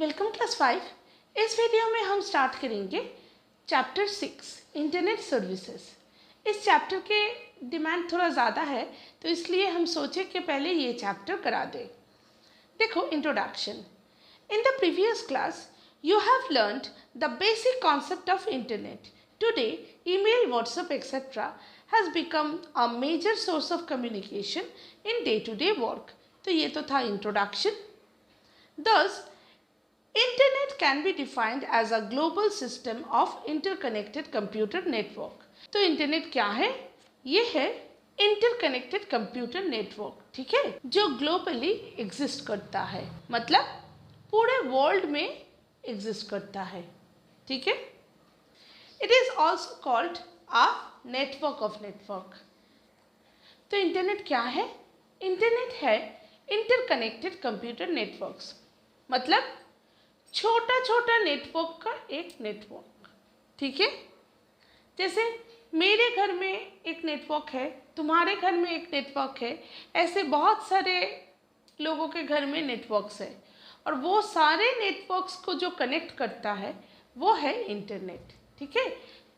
Welcome class 5। इस video में हम स्टार्ट करेंगे चैप्टर 6 इंटरनेट सर्विसेज। इस चैप्टर के डिमांड थोड़ा ज़्यादा है तो इसलिए हम सोचे कि पहले ये चैप्टर करा दें। देखो, introduction. In the previous class you have learned the basic concept of internet. Today, email, WhatsApp, etc. has become a major source of communication in day-to-day work. तो ये तो था introduction. Thus, internet can be defined as a global system of interconnected computer network. तो internet क्या है? ये है interconnected computer network, ठीक है, जो ग्लोबली एग्जिस्ट करता है, मतलब पूरे वर्ल्ड में एग्जिस्ट करता है, ठीक है। It is also called a network of network. तो इंटरनेट क्या है? इंटरनेट है इंटरकनेक्टेड कंप्यूटर नेटवर्क्स, मतलब छोटा छोटा नेटवर्क का एक नेटवर्क, ठीक है। जैसे मेरे घर में एक नेटवर्क है, तुम्हारे घर में एक नेटवर्क है, ऐसे बहुत सारे लोगों के घर में नेटवर्क्स है, और वो सारे नेटवर्क्स को जो कनेक्ट करता है वो है इंटरनेट, ठीक है।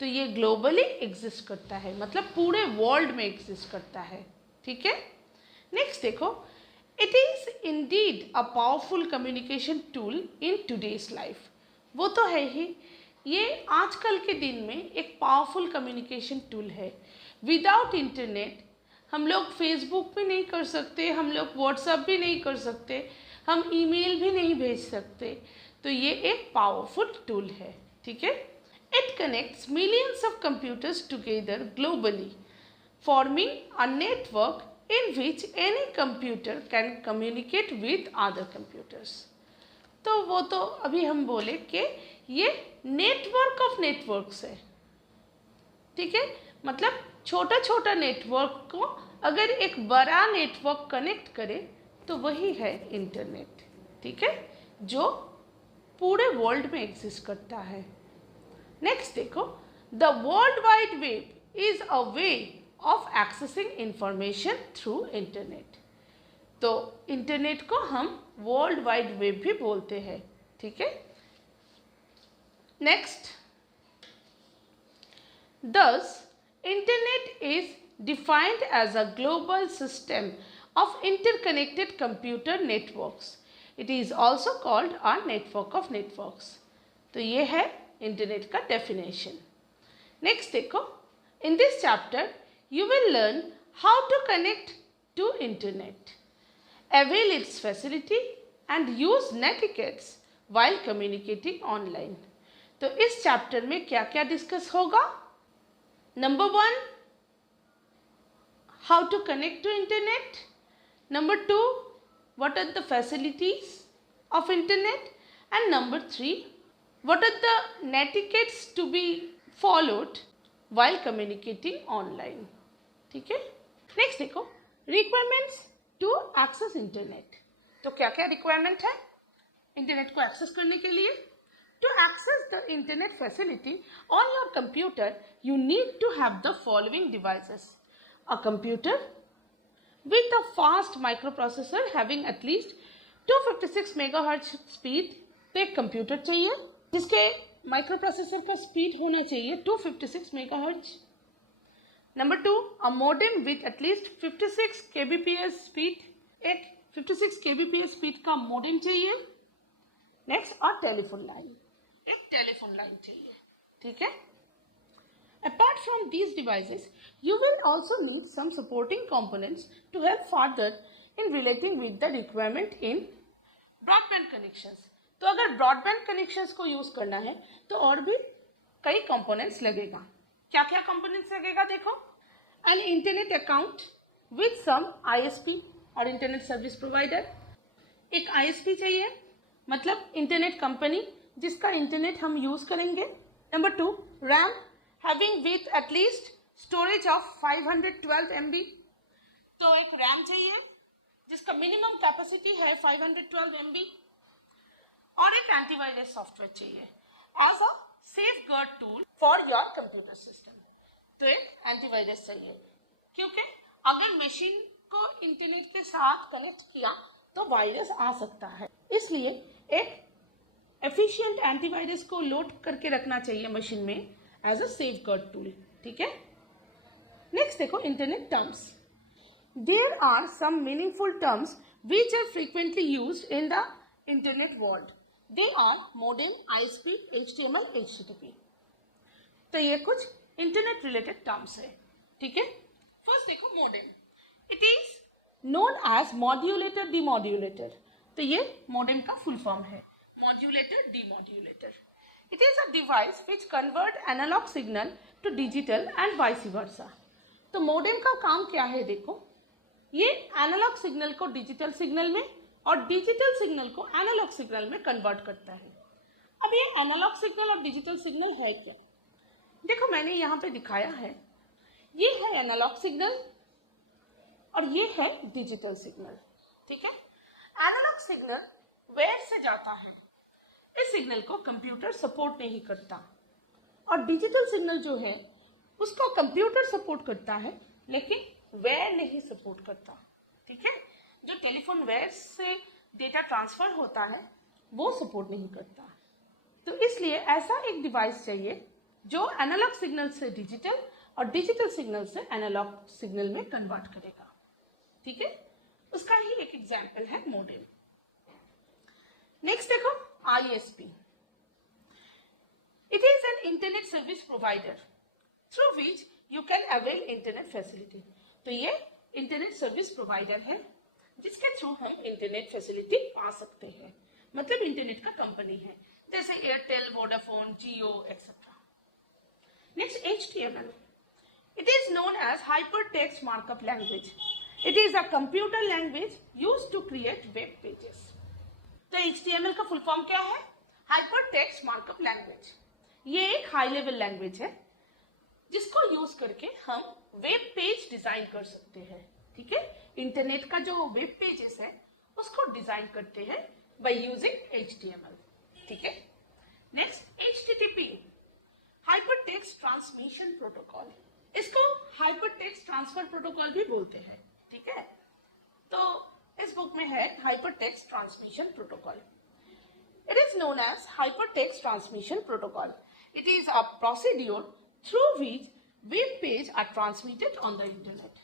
तो ये ग्लोबली एग्जिस्ट करता है, मतलब पूरे वर्ल्ड में एग्जिस्ट करता है, ठीक है। नेक्स्ट देखो, it is indeed a powerful communication tool in today's life. वो तो है ही, ये आजकल के दिन में एक पावरफुल कम्युनिकेशन टूल है। विदाउट इंटरनेट हम लोग फेसबुक भी नहीं कर सकते, हम लोग व्हाट्सएप भी नहीं कर सकते, हम ईमेल भी नहीं भेज सकते। तो ये एक पावरफुल टूल है, ठीक है। It connects millions of computers together globally, forming a network in which any computer can communicate with other computers. तो वो तो अभी हम बोले कि ये नेटवर्क ऑफ नेटवर्क्स है, ठीक है। मतलब छोटा छोटा नेटवर्क को अगर एक बड़ा नेटवर्क कनेक्ट करे तो वही है इंटरनेट, ठीक है, जो पूरे वर्ल्ड में एग्जिस्ट करता है। नेक्स्ट देखो, the world wide web is a way of accessing information through internet. तो इंटरनेट को हम वर्ल्ड वाइड वेब भी बोलते हैं, ठीक है। Next, this internet is defined as a global system of interconnected computer networks. It is also called a network of networks. तो ये है इंटरनेट का डेफिनेशन। नेक्स्ट देखो, in this chapter you will learn how to connect to internet, avail its facility and use netiquettes while communicating online. तो इस chapter में क्या क्या डिस्कस होगा? Number 1, how to connect to internet. Number 2, what are the facilities of internet. And number 3, what are the netiquettes to be followed while communicating online, ठीक है। Next देखो, requirements to access internet. तो क्या क्या requirement है internet को access करने के लिए? To access the internet facility on your computer you need to have the following devices: a computer with a fast microprocessor having at least 256 megahertz speed. तो एक कंप्यूटर चाहिए जिसके माइक्रो प्रोसेसर का speed होना चाहिए 256 megahertz. Number 2, a modem with at least 56 kbps speed. एक 56 kbps speed का modem चाहिए। नेक्स्ट, अ टेलीफोन लाइन, एक टेलीफोन लाइन चाहिए, ठीक है। Apart from these devices you will also need some supporting components to help further in relating with the requirement in broadband connections. तो अगर broadband connections को use करना है तो और भी कई कंपोनेंट्स लगेगा। क्या क्या कंपोनेंट्स लगेगा देखो, an internet account with some ISP और इंटरनेट सर्विस प्रोवाइडर। एक ISP चाहिए, मतलब इंटरनेट कंपनी जिसका इंटरनेट हम यूज करेंगे। Number 2, RAM having with at least storage of 512 MB। तो एक रैम चाहिए जिसका मिनिमम कैपेसिटी है 512 MB। और एक एंटीवायरस सॉफ्टवेयर चाहिए as a safeguard tool for your computer system. तो एक एंटीवायरस चाहिए, क्योंकि अगर मशीन को इंटरनेट के साथ कनेक्ट किया तो वायरस आ सकता है, इसलिए एक एफिशिएंट एंटीवायरस को लोड करके रखना चाहिए मशीन में एज अ सेफगार्ड टूल। ठीक है, नेक्स्ट देखो internet terms. There are some meaningful terms which are frequently used in the internet world. They are modem, ISP, HTML, HTTP. तो ये कुछ इंटरनेट रिलेटेड टर्म्स है। ठीक है, फर्स्ट देखो modem. It is known as modulator demodulator. तो ये modem का फुल फॉर्म है, modulator demodulator. It is a device which convert analog signal to digital and vice versa. तो मोडेम का काम क्या है देखो, ये एनालॉग सिग्नल को डिजिटल सिग्नल में और डिजिटल सिग्नल को एनालॉग सिग्नल में कन्वर्ट करता है। अब ये एनालॉग सिग्नल और डिजिटल सिग्नल है क्या, देखो मैंने यहाँ पे दिखाया है, ये है एनालॉग सिग्नल और ये है डिजिटल सिग्नल। ठीक है, एनालॉग सिग्नल वेयर से जाता है, इस सिग्नल को कंप्यूटर सपोर्ट नहीं करता, और डिजिटल सिग्नल जो है उसको कंप्यूटर सपोर्ट करता है लेकिन वेयर नहीं सपोर्ट करता। ठीक है, जो टेलीफोन वेयर से डेटा ट्रांसफर होता है वो सपोर्ट नहीं करता। तो इसलिए ऐसा एक डिवाइस चाहिए जो एनालॉग सिग्नल से डिजिटल और डिजिटल सिग्नल से एनालॉग सिग्नल में कन्वर्ट करेगा। ठीक है, उसका ही एक एग्जाम्पल है मोडेम। नेक्स्ट देखो ISP. It is an internet service provider through which you can avail internet facility. तो ये इंटरनेट सर्विस प्रोवाइडर है जिसके थ्रू हम इंटरनेट फैसिलिटी पा सकते हैं, मतलब इंटरनेट का कंपनी है, जैसे Airtel, Vodafone, Jio etcetera. Next HTML. It is known as hypertext markup language. It is a computer language used to create web pages. तो HTML का फुल फॉर्म क्या है, हाइपरटेक्स्ट मार्कअप लैंग्वेज। ये एक high level language है जिसको use करके हम वेब पेज डिजाइन कर सकते हैं। ठीक है, इंटरनेट का जो वेब पेजेस है उसको डिजाइन करते हैं बाय यूजिंग HTML। ठीक है, next HTTP, hypertext transmission protocol. इसको हाइपरटेक्स्ट ट्रांसफर प्रोटोकॉल भी बोलते हैं। ठीक है, तो इस बुक में है hypertext transmission protocol. It is known as hypertext transmission protocol. It is a procedure through which web page are transmitted on the internet.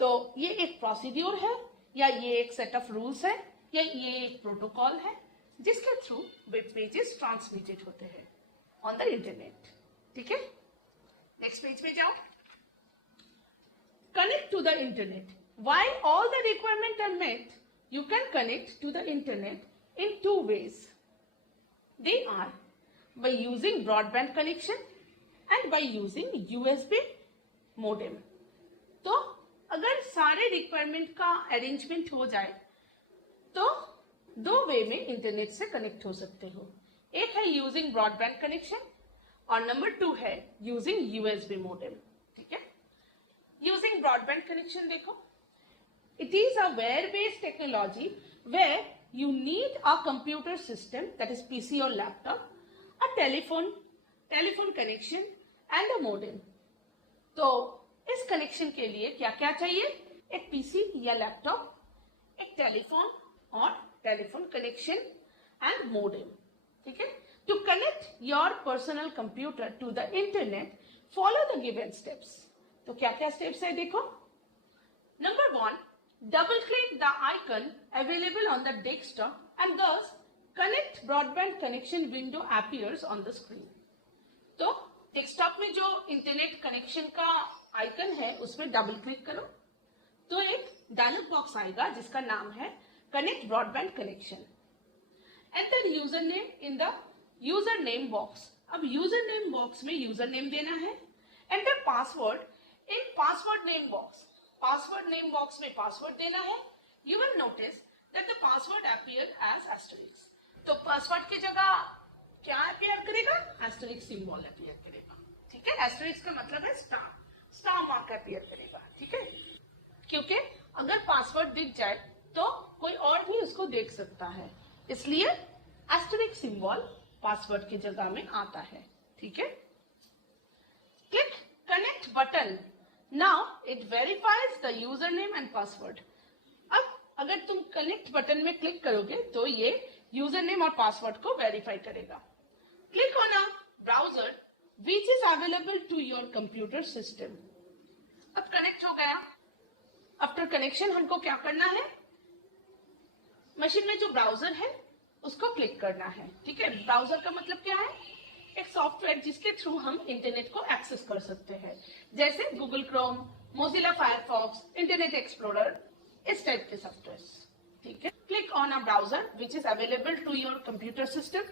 तो ये एक प्रोसीड्यूर है या ये एक सेट ऑफ रूल्स है या ये एक प्रोटोकॉल है जिसके थ्रू वेब पेजेस ट्रांसमिटेड होते हैं ऑन द इंटरनेट। ठीक है, नेक्स्ट पेज पे जाओ। Connect to the internet. While all the requirements are met, you can connect to the internet in two ways. They are by using broadband connection and by using USB modem. तो अगर सारे requirement का arrangement हो जाए तो दो वे में internet से कनेक्ट हो सकते हो। एक है यूजिंग ब्रॉडबैंड कनेक्शन और नंबर 2 है यूजिंग यूएसबी मॉडेम। ठीक है, यूजिंग ब्रॉडबैंड कनेक्शन देखो, it is a wire based technology where you need a computer system, that is PC or laptop, a telephone connection and a modem. तो इस connection के लिए क्या क्या चाहिए, एक पीसी या लैपटॉप, एक टेलीफोन और टेलीफोन कनेक्शन एंड मोडेम। ठीक है, to connect your personal computer to the internet follow the given steps. तो क्या क्या स्टेप्स है देखो। Number 1, double click the icon available on the desktop and thus connect broadband connection window appears on the screen. तो desktop में जो internet connection का icon है उसमें डबल क्लिक करो तो एक डायलॉग बॉक्स आएगा जिसका नाम है connect broadband connection. Enter user name in the user name box. अब यूजर नेम बॉक्स में यूजर नेम देना है। Enter password in password name box. Password name box में पासवर्ड देना है। You will notice that the password appear as asterisks. तो password की जगह क्या अपीयर करेगा, एस्टेरिक्स सिंबल अपीयर करेगा। ठीक है, एस्टेरिक्स का मतलब है स्टार मार्क अपीयर करेगा। ठीक है, क्योंकि अगर पासवर्ड दिख जाए तो कोई और भी उसको देख सकता है, इसलिए एस्टेरिक्स सिंबल पासवर्ड की जगह में आता है। ठीक है, click connect button. Now it verifies the username and password. अब अगर तुम कनेक्ट बटन में क्लिक करोगे तो ये यूजर नेम और पासवर्ड को वेरीफाई करेगा। Click on a browser which is available to your computer system. अब कनेक्ट हो गया। आफ्टर कनेक्शन हमको क्या करना है, मशीन में जो ब्राउजर है उसको क्लिक करना है। ठीक है, ब्राउजर का मतलब क्या है, एक सॉफ्टवेयर जिसके थ्रू हम इंटरनेट को एक्सेस कर सकते हैं, जैसे Google Chrome, Mozilla Firefox, Internet Explorer, इस टाइप के सॉफ्टवेयर। ठीक है, click on a browser which is available to your computer system.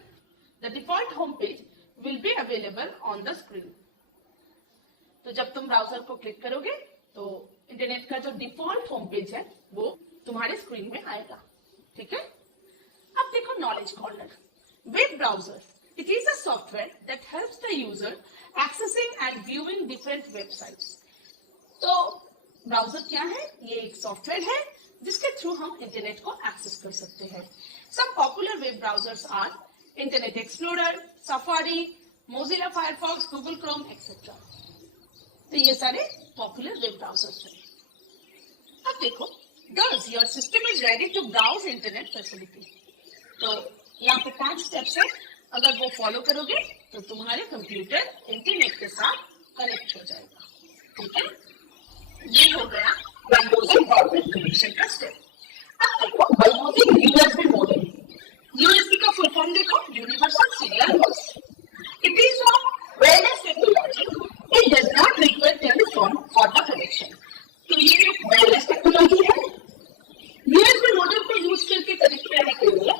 The default home page will be available on the screen. तो जब तुम ब्राउजर को क्लिक करोगे तो इंटरनेट का जो डिफॉल्ट होम पेज है वो तुम्हारे स्क्रीन में आएगा। ठीक है, अब देखो knowledge corner. Web browser, it is a software that helps the user accessing and viewing different websites. तो ब्राउजर क्या है, ये एक सॉफ्टवेयर है जिसके थ्रू हम इंटरनेट को एक्सेस कर सकते हैं। Some popular web browsers are Internet Explorer, Safari, Mozilla Firefox, Google Chrome etcetera. तो ये सारे पॉपुलर वेब ब्राउजर्स हैं। अब देखो, does your system is ready to browse internet facility। तो यहाँ पे 5 स्टेप्स है, अगर वो फॉलो करोगे तो तुम्हारे कंप्यूटर इंटरनेट के साथ कनेक्ट हो जाएगा। ठीक है, ये हो गया विंडोज एंड ब्रॉडबैंड कनेक्शन का स्टेप। अब देखो by using USB modem. USB का फुल फॉर्म देखो, यूनिवर्सल सीरियल बस। It is a wireless technology, it does not require telephone for the connection. तो ये एक वायरलेस टेक्नोलॉजी है। यूएसबी मॉडेम को यूज करके कनेक्ट करने के लिए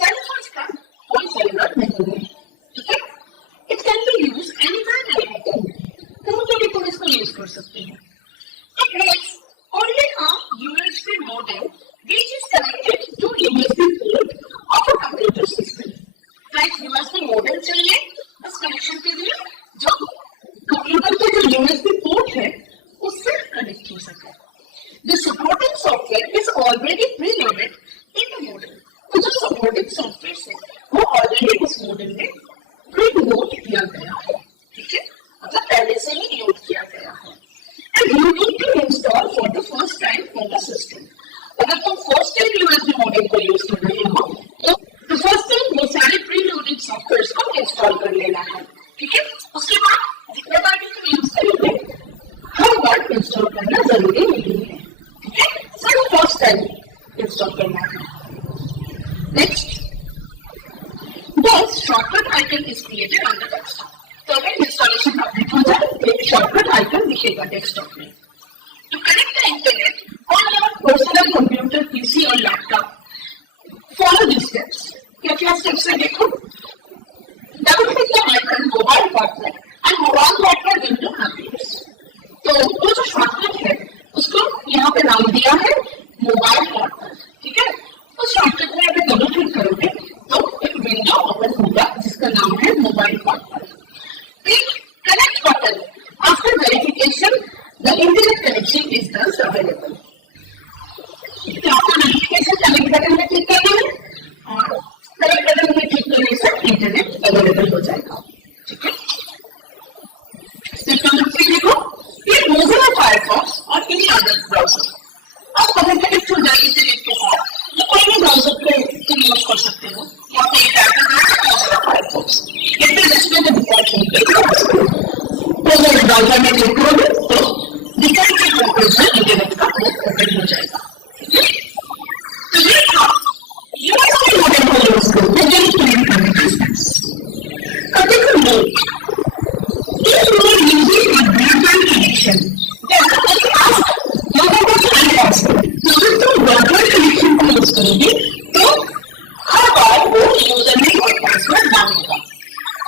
टेलीफोन का कोई जरूरत नहीं है। ठीक है, it can be use anywhere any time, कहीं पे भी तुम इसको यूज कर सकते हो। It makes only a USB modem which is connected to USB port of a computer system. Like USB modem चाहिए बस कनेक्शन के लिए, जो कंप्यूटर के जो यूएसबी पोर्ट है उससे कनेक्ट हो सके। The supporting software is already preloaded in the modem। तो जो supporting software है वो already इस modem में preload किया गया है। ठीक है, मतलब पहले से ही लोड किया गया है। And you need to install for the first time on the system। अगर तुम first time USB modem को यूज कर रहे हो तो first time वो सारे preloaded softwares को इंस्टॉल कर लेना है। ठीक है, उसके बाद जितने बार भी तुम यूज करोगे हर बार इंस्टॉल करना जरूरी नहीं है। सिर्फ फर्स्ट टाइम इंस्टॉल करना है। नेक्स्ट, बस shortcut icon is created on the desktop. तो अगर इंस्टॉलेशन कंप्लीट हो जाए तो एक शॉर्टकट आइकन दिखेगा डेस्कटॉप में। To connect the internet on your personal computer, PC और लैपटॉप, फॉलो दिस स्टेप्स। क्या स्टेप्स है देखो। Double click the icon mobile partner and mobile partner window appears. तो वो जो शॉर्टकट है उसको यहाँ पे नाम दिया है मोबाइल पार्टनर। ठीक है, उस शॉर्टकट में अगर डबल क्लिक करोगे तो एक विंडो ओपन होगा जिसका नाम है mobile partner. Click connect button. After verification the internet connection is thus available. तो आपको वेरिफिकेशन कनेक्ट बटन में क्लिक करना है और कनेक्ट बटन में क्लिक करने से इंटरनेट अवेलेबल हो जाएगा। ठीक है, स्टेप नंबर 3 देखो, ये मोजिला फायरफॉक्स और एनी अदर ब्राउजर। अब अगर कनेक्ट हो जाए इंटरनेट के साथ तो कोई भी ब्राउजर को तुम यूज कर सकते हो। यहाँ पे एक ऐप है मोजिला फायरफॉक्स, इसमें जिसमें जो डिफॉल्ट होम पेज है तो ब्राउजर में क्लिक करोगे तो डिफॉल्ट के होम पेज में इंटरनेट का ओपन हो जाएगा। ठीक है, तो ये था यूएसबी मॉडेम को यूज करके कनेक्ट करने के स्टेप्स। अब देखो mode, if you are using a broadband connection, then ask लोगों को ध्यान रखना। तो अगर तुम ब्रॉडबैंड कनेक्शन को यूज करोगे तो हर बार वो यूजर नेम और पासवर्ड मांगेगा।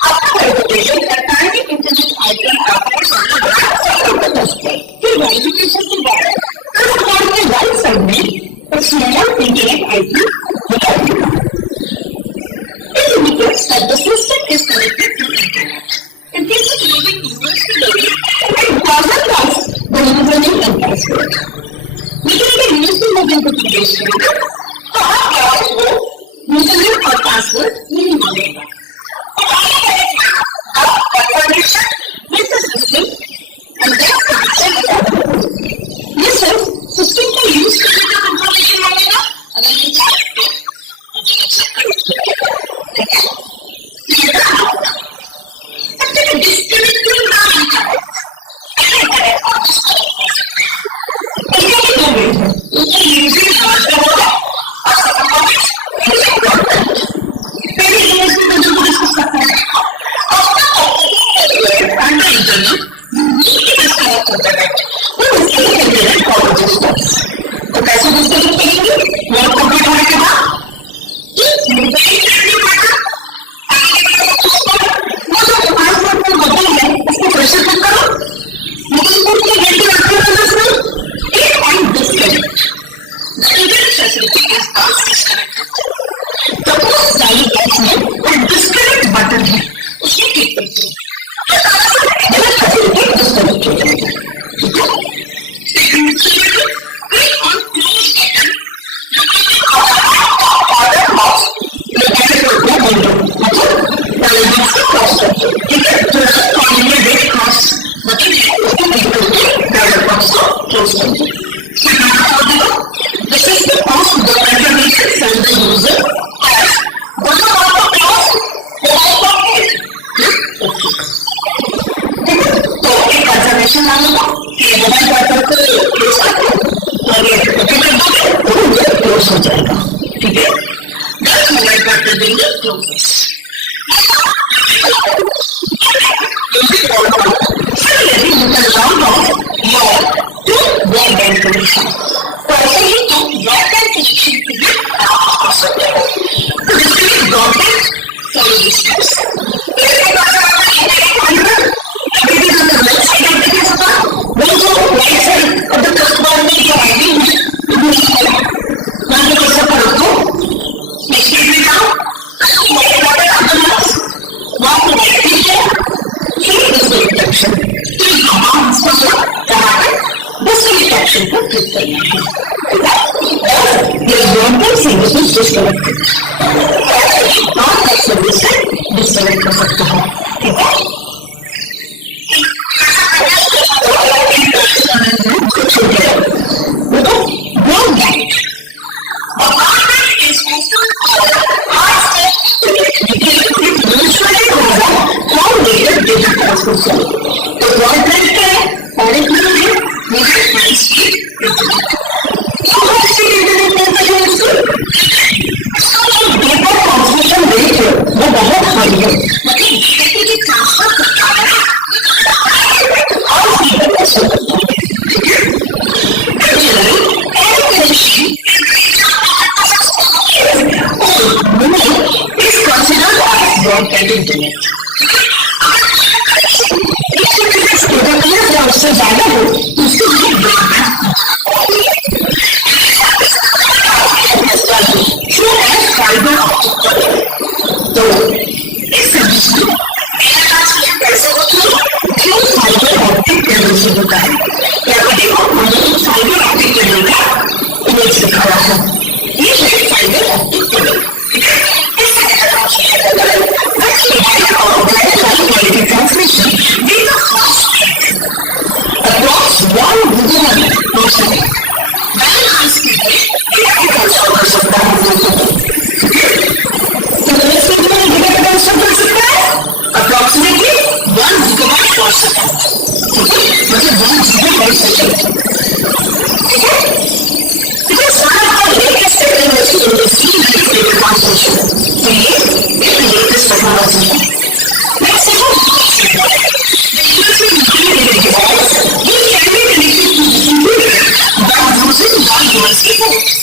आपका वेरिफिकेशन करता है कि इंटरनेट आइकन आपके सामने फिर वेरिफिकेशन के बाद उस बार के राइट साइड में एक स्मॉल इंटरनेट आइकन दिखाएगा। It indicates that the system is connected to internet. In case of using USB loading, it doesn't ask the username and password. लेकिन अगर USB modem को क्रिएट करेगा तो आप वो यूजरनेम और पासवर्ड नहीं मांगेगा। with the system and then connection। ये सिर्फ सिस्टम को यूज करने का इंफॉर्मेशन मांगेगा। अगर ये चाहे तो तो कैसे डिस्कनेक्ट करेंगे? वर्क कंप्लीट होने के बाद उसको प्रेशर कुक करो, डिस्कनेक्ट बटन है उसको क्लिक करते हैं, डिस्कनेक्ट हो जाएगा। This is the cost of the information from the user as doesn't also close the life of it. तो एक कंजर्वेशन मांगेगा कि मोबाइल डाटा को क्लोज करते और ये ओके कर दोगे तो ये क्लोज हो जाएगा। ठीक है, 10 मोबाइल डाटा देंगे क्लोज। यदि you can log off your broadband connection, तो ऐसे ही तुम broadband connection को भी कर सकते हो। तो इसके लिए broadband follow the steps। इसके बाद वो जो right side of the customer में जो आईडी है वो मान लो कैसे रखो, नेक्स्ट पेज में जाओ, मोबाइल डाटा अपना वहां पर ठीक है, फिर डिस्कनेक्ट ऑप्शन, फिर कमांड को यहाँ पे डिस्कनेक्ट ऑप्शन को क्लिक करना है। ये broadband service disconnected, broadband service से डिस्कनेक्ट कर सकते हो। ठीक है, वो बहुत हाई है, उससे ज्यादा हो उसके फाइबर तो इस सर्विस में कैसे होती है, फाइबर ऑप्टिक केबल से होता है। क्या देखो मैंने फाइबर ऑप्टिक केबल का इमेज दिखाया है, ये है fibre optic cable. Transmission with a fast speed across 1 gigabyte per second. Very high speed है, ये ट्रांसफर कर सकता है। कितने स्पीड में डेटा ट्रांसफर कर सकता है? Approximately 1 gigabyte per second. ठीक है, मतलब 1 gigabyte per second. ठीक है, it is one of the latest technology in the speed of data transmission. तो ये एक latest technology है। Next is the USB device. It can be connected to the computer by using non-USB port.